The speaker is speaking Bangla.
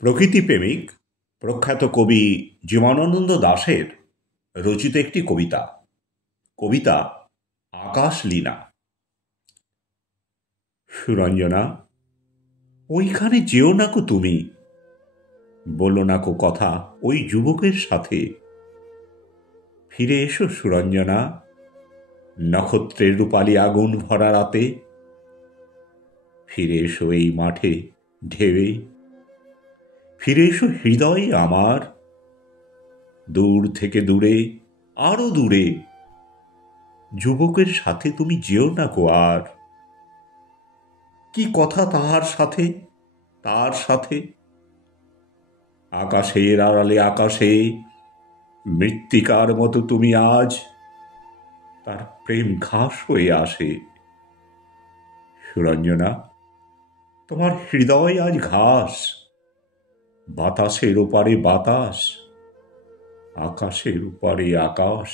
প্রকৃতিপ্রেমিক প্রখ্যাত কবি জীবনানন্দ দাশের রচিত একটি কবিতা। কবিতা আকাশলীনা। সুরঞ্জনা, ওইখানে যেও না কো তুমি, বলো না কো কথা ওই যুবকের সাথে। ফিরে এসো সুরঞ্জনা, নক্ষত্রের রূপালী আগুন ভরা রাতে। ফিরে এসো এই মাঠে ঢেউয়ে, ফিরে এসো হৃদয়ে আমার। দূর থেকে দূরে, আরো দূরে, যুবকের সাথে তুমি যেও না গো আর। কি কথা তাহার সাথে, তার সাথে? আকাশের আড়ালে আকাশে মৃত্তিকার মতো তুমি আজ, তার প্রেম ঘাস হয়ে আসে। সুরঞ্জনা, তোমার হৃদয় আজ ঘাস, বাতাসের ওপারে বাতাস, আকাশের ওপারে আকাশ।